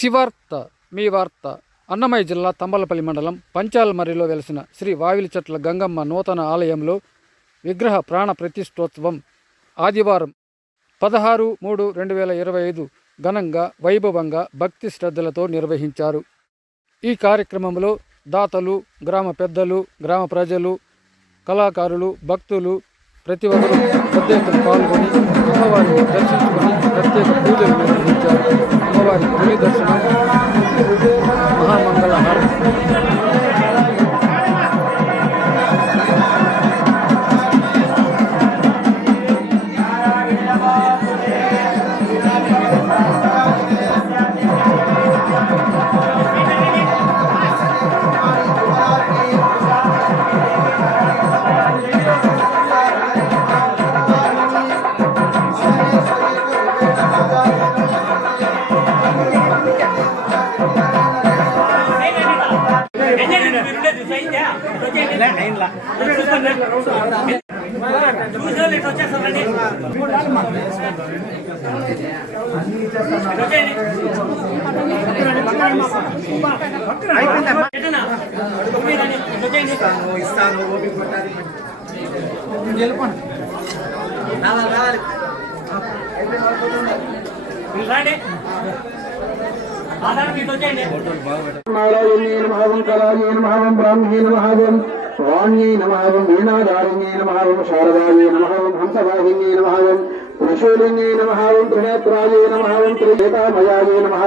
శివార్త మీ వార్త. అన్నమయ్య జిల్లా తంబలపల్లి మండలం పంచాలమర్రిలో వెలిసిన శ్రీ వావిలి చెట్ల గంగమ్మ నూతన ఆలయంలో విగ్రహ ప్రాణ ప్రతిష్టోత్సవం ఆదివారం పదహారు మూడు రెండు వేల ఇరవై ఐదు ఘనంగా వైభవంగా భక్తి శ్రద్ధలతో నిర్వహించారు. ఈ కార్యక్రమంలో దాతలు గ్రామ పెద్దలు గ్రామ ప్రజలు కళాకారులు భక్తులు ప్రతి ఒక్కరూ పెద్ద ఎత్తున పాల్గొని అమ్మవారిని trabajar ఇస్తాను ఇస్తాను ఓపిక పట్టాలి. నారాయణ్యే నమః కళాయే నమః బ్రాహ్మ్యే నమః వాణ్యే నమః వీణాధారణ్యే నమః శారదాయే నమః హంసవాహిన్యే నమః త్రిశూలిన్యే నమః త్రినేత్రాయే నమః త్రినేతామయాయే నమః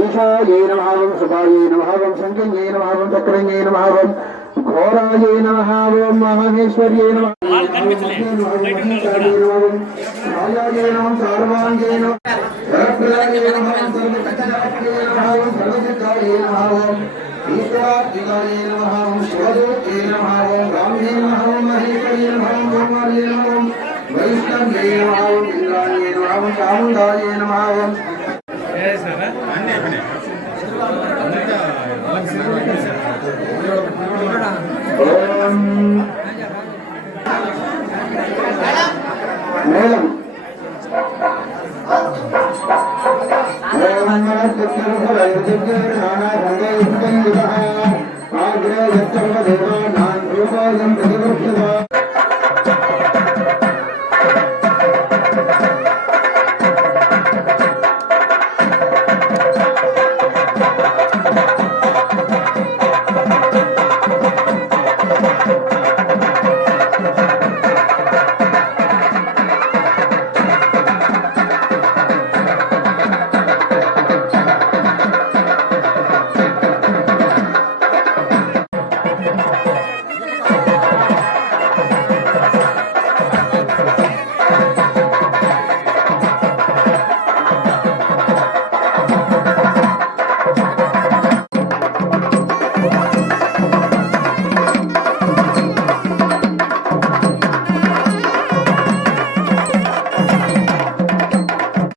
ఈశాయే నమః సుభాయే నమః సంఖ్యే నమః చక్రన్యే నమః ఘోరాయే నమః ఓం మహేశ్వర్యే నమః రాజాయే నమః సర్వాంగే నమః సర్వప్రదాయే నమః సర్వకచ్చరాయే నమః సర్వచిత్రాయే నమః ఈశ్వరాత్మికాయే నమః శివదూతే నమః బ్రాహ్మణే నమః మహేశ్వర్యే నమః బ్రహ్మణే నమః వైష్ణవ్యే చాముండాయే ఓం आग्रह देवानां रूपोऽयं